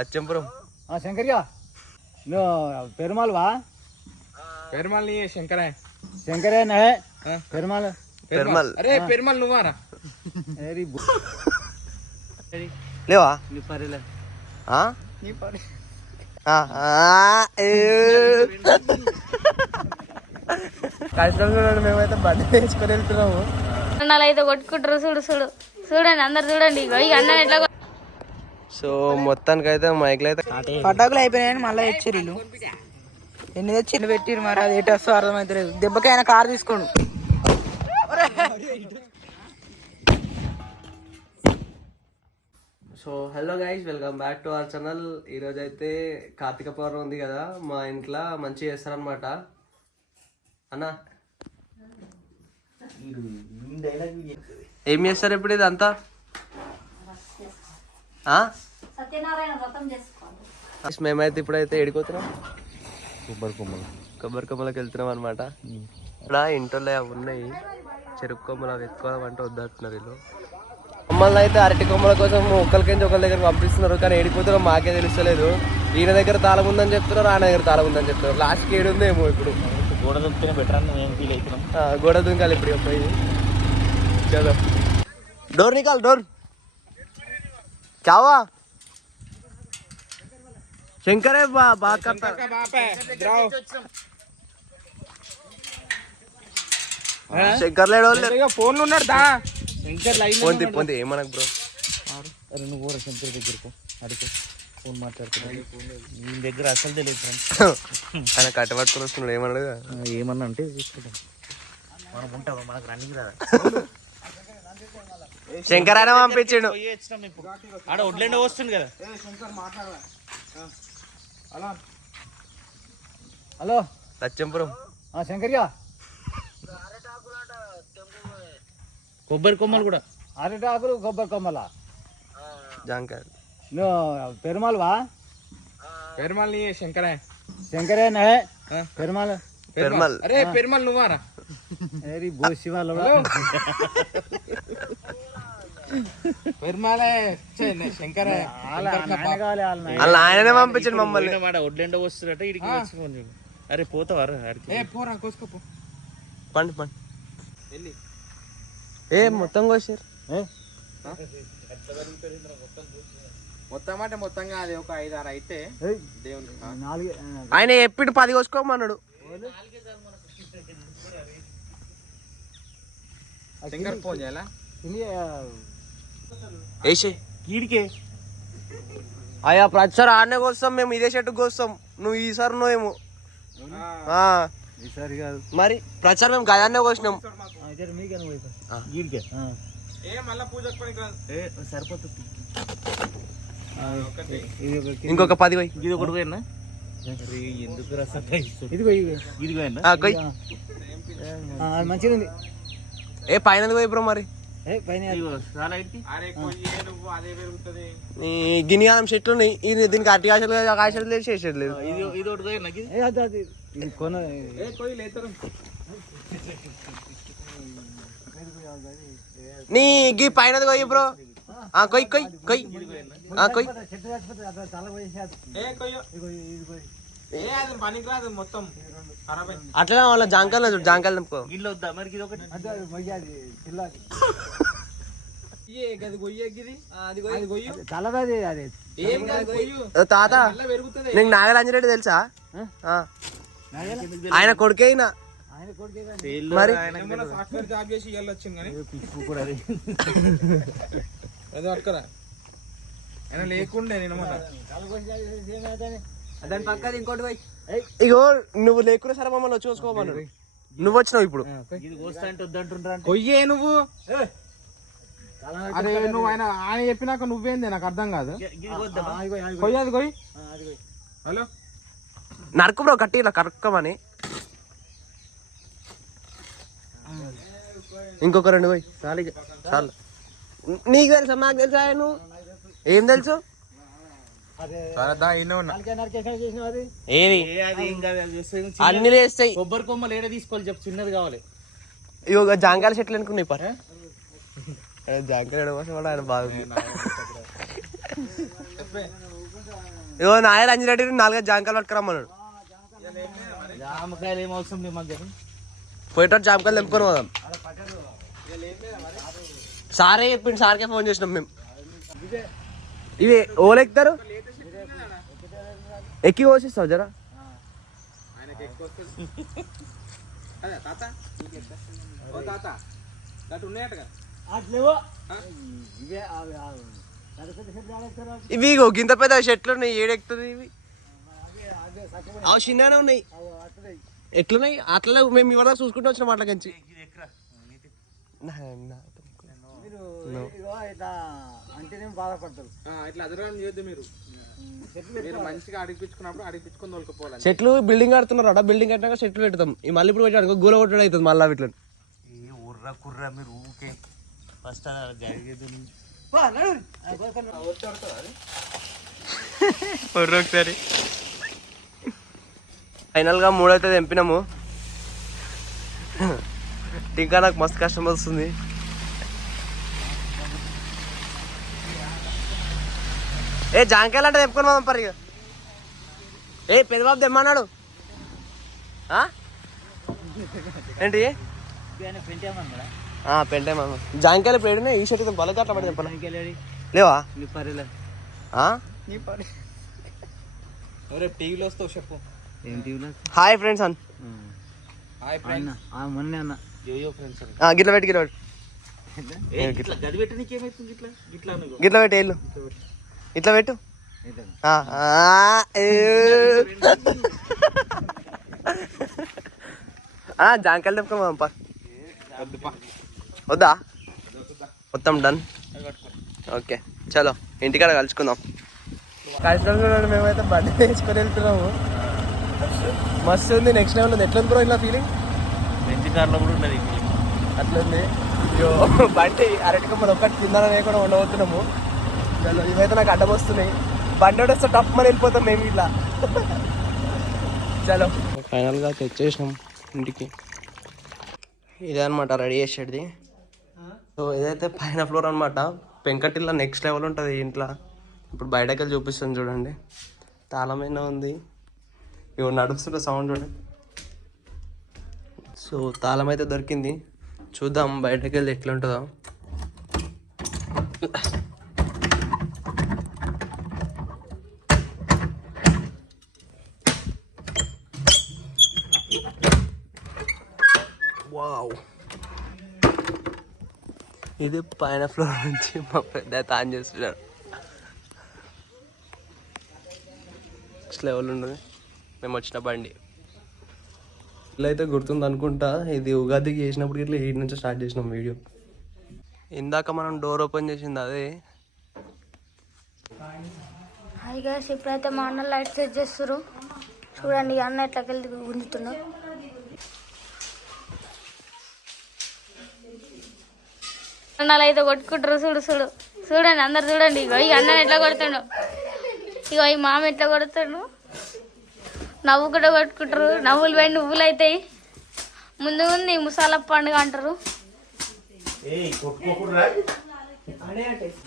लच्चमपुरम Shankariya no Perumal वा पेरुमाल नहीं है शंकर है शंकर है नहीं पेरुमाल पेरुमाल अरे पेरुमाल नुवारा अरे लेवा नी परेले हां नी परे చూడండి మేమైతే బండి వేసుకొని వెళ్తున్నాము. అన్నాలు అయితే కొట్టుకుంటారు. చూడండి అందరు చూడండి. ఇక అన్న ఎట్లా సో మొత్తానికి అయితే మైక్లు అయితే పటాకులు అయిపోయినాయని మళ్ళీ తెచ్చిర్రు. ఎన్ని తెచ్చి పెట్టిరు మరి అది ఎటు వస్తో అర్థమైతలేదు. దెబ్బకైనా కారు తీసుకోండు. So hello guys, welcome back to our channel. ఈరోజు అయితే కార్తీక పౌర్ణమి ఉంది కదా, మా ఇంట్లో మంచిగా చేస్తారనమాట. అన్నా ఏం చేస్తారు ఇప్పుడు ఇదంతా? మేమైతే ఇప్పుడైతే ఏడిపోతున్నాం, కొబ్బరి కొమ్మలకి వెళ్తున్నాం అనమాట. ఇక్కడ ఇంట్లో అవి ఉన్నాయి, చెరుకు కొమ్మలు అవి ఎత్తుకోవాలంటే వద్దంటున్నారు వీళ్ళు. కొమ్మల్ని అయితే అరటి కొమ్మల కోసం ఒకరికించి ఒకరి దగ్గర పంపిస్తున్నారు, కానీ ఏడిపోతున్నాం మాకే తెలుస్తలేదు. ఈయన దగ్గర తాళం ఉందని చెప్తున్నారు, ఆయన దగ్గర తాళం ఉందని చెప్తున్నారు. లాస్ట్కి ఏడుందేమో ఇప్పుడు. గోడ దుంకిన బెటర్ అని మేము ఫీల్ అవుతున్నాం. గోడ దుంకాలి ఇప్పుడు పోయి. చలో డోర్ నికాల్ డోర్ చావా శంకరే బాగా శంకర్ లేడు ఫోన్లు ఉన్నాడు దా ఫోన్ తిప్పొంది ఏమనకు బ్రో. నువ్వు శంకర్ దగ్గరకు అడిగి ఫోన్ మాట్లాడుతున్నాడు. నీ దగ్గర అసలు తెలియదు ఫ్రెండ్స్. ఆయన కట్టబట్టుకుని వస్తున్నాడు. ఏమన్నాడు? ఏమన్నా అంటే తీసుకుంటాం మనం ఉంటాం, మనకు రన్నింగ్ రాదా. శంకర్ ఆయన పంపించాడు. ఆడ వడ్లేండ వస్తుంది కదా. హలో లచ్చంపురం శంకర్యా, కొబ్బరి కొమ్మలు కూడా అరటాకులు కొబ్బరి కొమ్మల జాంకాయలు. నువ్వు పెరుమాల్ వా पेरुमाल नहीं है शंकर है शंकर है नहीं पेरुमाल పెరుమాల్ अरे पेरुमाल नुवारा अरे बहुत शिवा लोग पेरुमाल है शंकर है వాళ్ళ ఆయననే పంపించాడు మమ్మల్ని. వడ్లెండ వస్తున్నట్టు ఇడికి వచ్చి ఫోన్ చూడు. అరే పోతావారు పోరా కోసుకోపో పండి పండి ఏ మొత్తం కోసారు. మొత్తం అంటే మొత్తం కాదు, ఒక 5-6 అయితే దేవుని ఆయన ఎప్పుడు 10 కోసుకోమన్నాడు. శంకర్ ఫోన్ చేయాలా వేసే కీడికే అయ్యా ప్రతిసారి ఆడనే కోస్తాం మేము, ఇదే చెట్టుకు కోస్తాం. నువ్వు ఈసారి నువ్వేమో ఈసారి కాదు మరి ప్రచారం మేము గయాన్నే కోసినాం. సరిపోతుంది. ఇంకొక 10 పోయి ఇది ఒకటి పోయినా ఎందుకు మంచిగా ఉంది. ఏ పైన పోయి బ్రో మరి గినిగానం చెట్లు ఉన్నాయి. ఇది దీనికి అట్టి ఆశలు లేదు, చేసేట్లేదు. నీ గీ పైనది కొయ్యి బ్రో. కొయ్యి కొయ్యి కొయ్యి కొయ్యి. అట్లా వాళ్ళ జాంకాయలు జాంకాయలు నింపుకో. తాత నీకు నాగరాంజరెడ్డి తెలుసా? ఆయన కొడుకే అయినా మరి జాబ్ చేసి వెళ్ళొచ్చు కానీ ఏదో అక్కరా ఆయన లేకుండే నేను దాని పక్కన ఇంకోటి పోయి. ఇగో నువ్వు లేకుండా సరే మమ్మల్ని చూసుకోమన్నాడు. నువ్వు వచ్చినావు ఇప్పుడు. కొయ్యే నువ్వు. అదే నువ్వు ఆయన చెప్పినాక నువ్వేంది నాకు అర్థం కాదు. కొయ్యది కొయ్యి. హలో నరకు బ్రో కట్టి ఇలా కరక్కమని. ఇంకొక 2 పోయి చాలు. నీకు తెలుసా నాకు తెలుసా? నువ్వు ఏం తెలుసు? అన్ని వేస్తాయి. కొబ్బరి కొమ్మలు ఏడ తీసుకోవాలి చెప్పు, చిన్నది కావాలి. ఇక జాంకాయల చెట్లు అనుకున్నాయి పర్ జాంకాయ ఆయన బాగుంది. ఇగో నాయర్ అంజిరెడ్డి 4 జాంకాయలు పట్టుకురమ్మన్నాడు. జామకాయలు ఏం అవసరం లేదు మాకు. పోయేటట్టు జామకాయలు తెంపుకొని పోదాం. సారే చెప్పిండు, సార్కే ఫోన్ చేసినాం మేము. ఇవి ఓలు ఎక్కుతారు, ఎక్కి కోసిస్తావు జరా. ఇవి గింత పెద్ద చెట్లు ఉన్నాయి, ఏడెక్కుతుంది ఇవి. అవి చిన్ననే ఉన్నాయి. ఎట్లున్నాయి అట్లా మేము ఇవాళ చూసుకుంటూ వచ్చినాం అట్లా కంచి. చెట్లు బిల్డింగ్ కడుతున్నారు అట, బిల్డింగ్ కట్టినాక చెట్లు పెడతాం. ఈ మళ్ళీ ఇప్పుడు పెట్టాడు గోల కొట్టడం అవుతుంది మళ్ళీ వీటిలో. ఉర్రా కుర్రా మీరు ఊకే ఫస్ట్ జరిగేది ఒకసారి. ఫైనల్ గా 3 అయితే తెంపినాము. ఇంకా నాకు మస్తు కష్టం వస్తుంది. ఏ జాంకాయలు అంటే తెంపుకొని పోదాం పరి. ఏ పెద్దబాబు తెమ్మన్నాడు ఏంటి పెంటేమన్నా జాంకాయలు ఇప్పుడు ఏడున్నాయి. ఈ షర్ట్ బల అట్లా పడి తెంపాలి లేవా? టీవీలో వస్తావు చెప్పు. హాయ్ ఫ్రెండ్స్ అన్ గిట్ల పెట్టి గిట్ల పెట్టి వెళ్ళు ఇట్లా పెట్టు. జాంకాయలు తెంపుకొని పంప వద్దా? మొత్తం డన్. ఓకే చలో ఇంటికాడ కలుసుకుందాం. కలిసి మేమైతే బండి వేసుకొని వెళ్తున్నాము. మస్తు ఉంది, నెక్స్ట్ లెవెల్ ఉంది. ఎట్లా ఉంది బ్రో ఇలా ఫీలింగ్? బెంచ్ కార్లో కూడా ఉన్నది అట్లుంది. బండి అరటికమ్మలు ఒక్కటి కింద లేకుండా ఉండబోతున్నాము. చలో ఇవైతే నాకు అడ్డం వస్తున్నాయి. బండి వస్తే టప్ అని వెళ్ళిపోతాం మేము ఇట్లా. చలో ఫైనల్గా తెచ్చేసినాం ఇంటికి. ఇదే అనమాట రెడీ చేసేది. సో ఇదైతే పైన ఫ్లోర్ అనమాట. పెంకటిల్లా నెక్స్ట్ లెవెల్ ఉంటుంది ఇంట్లో. ఇప్పుడు బయటకు వెళ్ళి చూపిస్తాను చూడండి. తాళమైన ఉంది, ఇవి నడుస్తున్న సౌండ్ చూడండి. సో తాళం అయితే దొరికింది, చూద్దాం బయటకు వెళ్ళి ఎట్లా ఉంటుందో. వావ్, ఇది పైన ఫ్లోర్ నుంచి మా పెద్ద తాన్ చేస్తున్నాడు. నెక్స్ట్ లెవెల్ ఉన్నది మేము వచ్చిన బండి. ఇట్లా అయితే గుర్తుంది అనుకుంటా. ఇది ఉగాదికి చేసినప్పుడు ఇట్లా 8 నుంచి స్టార్ట్ చేసినాం వీడియో. ఇందాక మనం డోర్ ఓపెన్ చేసింది అదే. హాయ్ గైస్, ఇప్పుడైతే మా అన్న లైట్ సెట్ చేస్తారు చూడండి. అన్న ఎట్లకెళ్ళి గుంజుతున్నాడు. అన్నలు అయితే కొట్టుకుంటారు. చూడండి అందరు చూడండి. ఇగో ఈ అన్న ఎట్లా కొడుతుండు, ఇగో ఈ మామ ఎట్లా కొడుతుండు. నవ్వు కూడా కొట్టుకుంటారు. నవ్వులు పోయి నువ్వులు అవుతాయి. ముందు ఉంది ముసాలా పండుగ అంటారు.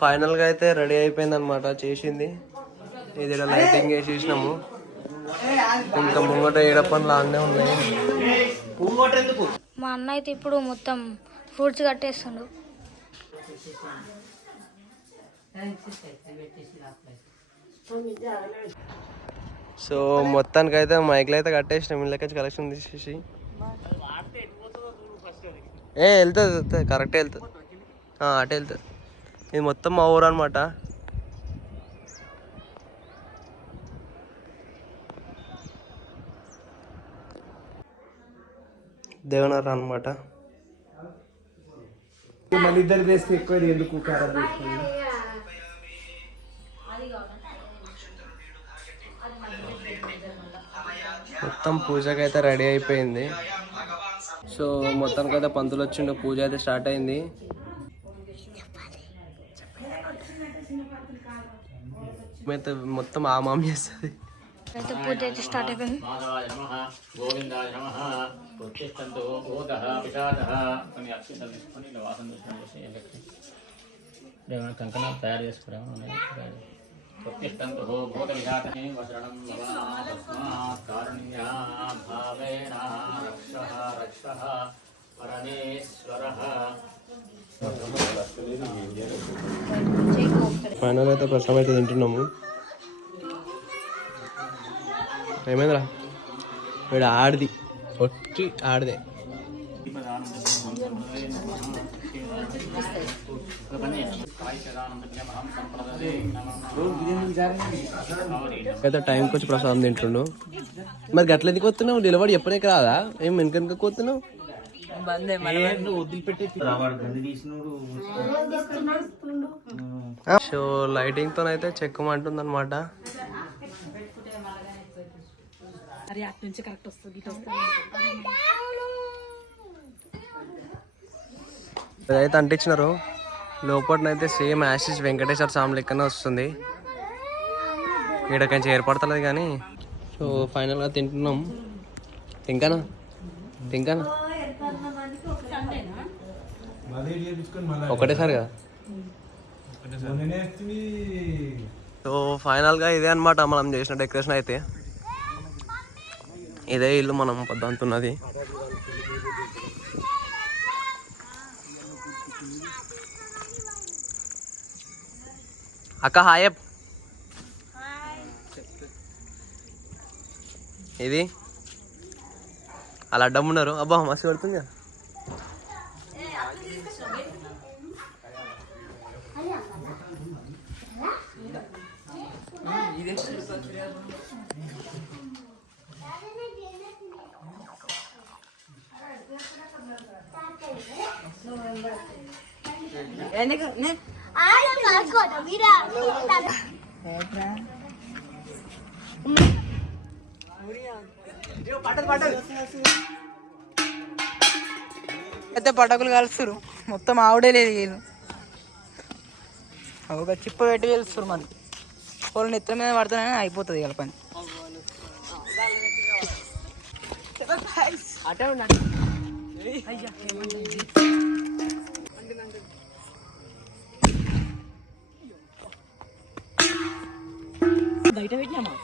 ఫైనల్గా అయితే రెడీ అయిపోయింది అనమాట. చేసింది ఇది లైటింగ్ వేసేసినాము. ఇంకా ముంగట ఏడ పనులు అన్నీ ఉన్నాయి. మా అన్న అయితే ఇప్పుడు మొత్తం ఫ్రూట్స్ కట్టేస్తుండు. సో మొత్తానికి అయితే మైక్లో అయితే కట్టేసినాం. ఇళ్ళకి కలెక్షన్ తీసేసి వెళ్తుంది కరెక్టే వెళ్తుంది. అటే వెళ్తుంది. ఇది మొత్తం మా ఊరు అనమాట. దేవనగర్ అనమాట. మన ఇద్దరు వేస్తే ఎక్కువ ఎందుకు ఖరాబ్ చేస్తుంది. మొత్తం పూజకి అయితే రెడీ అయిపోయింది. సో మొత్తానికి అయితే పంతులు వచ్చిండు, పూజ అయితే స్టార్ట్ అయింది. మొత్తం ఆ మామ చేస్తుంది. అయితే పూజ అయితే స్టార్ట్ అయిపోయింది. కంకణాలు తయారు చేసుకున్నాము. ఫైనల్ అయితే ప్రస్తుతం అయితే తింటున్నాము. ఏమైందిరా వీడు ఆడిది వచ్చి ఆడిదే. అయితే టైంకి వచ్చి ప్రసాదం తింటుండు. మరి గట్ల ఎందుకు వస్తున్నావు? నిలబడి ఎప్పటికి రాదా? ఏం వెనక పోతున్నావు? సో లైటింగ్ తో అయితే చెక్కమంటుంది అనమాట. ఇదైతే అంటించినారు. లోపలనైతే సేమ్ యాషిష్ వెంకటేశ్వర స్వామి లెక్కనే వస్తుంది. ఈడకంచి ఏర్పడతలేదు కానీ. సో ఫైనల్గా తింటున్నాం. తింకానా ఒకటేసారిగా. సో ఫైనల్గా ఇదే అనమాట మనం చేసిన డెకరేషన్ అయితే. ఇదే ఇల్లు మనం పొద్దుతున్నది. అక్క హాయ్. ఇది అలా అడ్డం ఉన్నారు. అబ్బా మస్తు పడుతుంది. అయితే పటాకులు కలుస్తారు. మొత్తం ఆవిడే లేదు వీళ్ళు. ఒక చిప్ప పెట్టి వెళ్తారు. మరి వాళ్ళు నెత్తుల మీద పడుతున్నాయని అయిపోతుంది వీళ్ళ పని. బయట పెట్టినామా?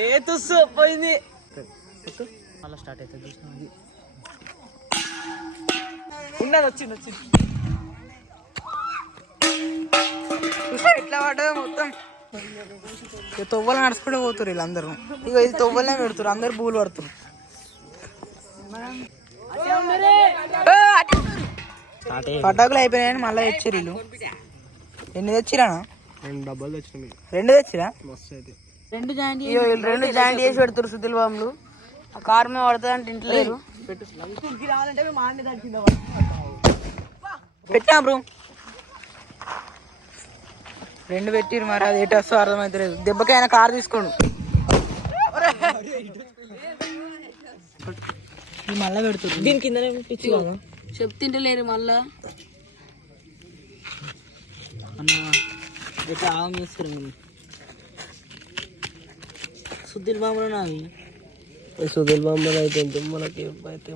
ఏ తుస్సు పోయింది. మళ్ళీ స్టార్ట్ అవుతుంది. ఉన్నది వచ్చింది ఎట్లా పడ్డదో మొత్తం. తొవ్వలు నడుచుకుంటే పోతురు వీళ్ళందరూ. ఇక ఇది తొవ్వలనే పెడుతురు. అందరు పూలు పడుతురు. పటాకులు అయిపోయినాయని మళ్ళీ తెచ్చారు వీళ్ళు. ఎన్ని తెచ్చిరా? 2 డబ్బాలు తెచ్చినాం. 2 తెచ్చిరా? రెండు జాయింట్ చేసి పెడుతురు సుద్దిల బాంబులు. ఆ కారు మీద పడుతుంది అంటే ఇంట్లో లేరు. పెట్టా బ్రో. 2 పెట్టిరు. మరి అది ఎటు వస్తో అర్థమైతే లేదు. దెబ్బకి ఆయన కారు తీసుకోండు. మళ్ళా పెడుతుంది. దీని కిందనే పిచ్చి కదా చెప్తింటలేరు. మళ్ళా అన్న ఎట్లా ఆగం చేస్తారు. సుద్దిల బాంబులు నావి. సుధీల్ బాంబులు అయితే మనకి అయితే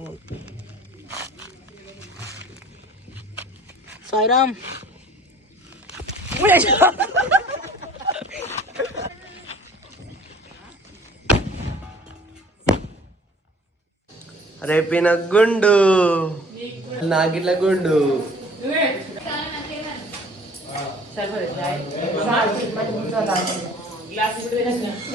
సాయిరామ్. రేపిన గుండు నాగిట్ల గుండు.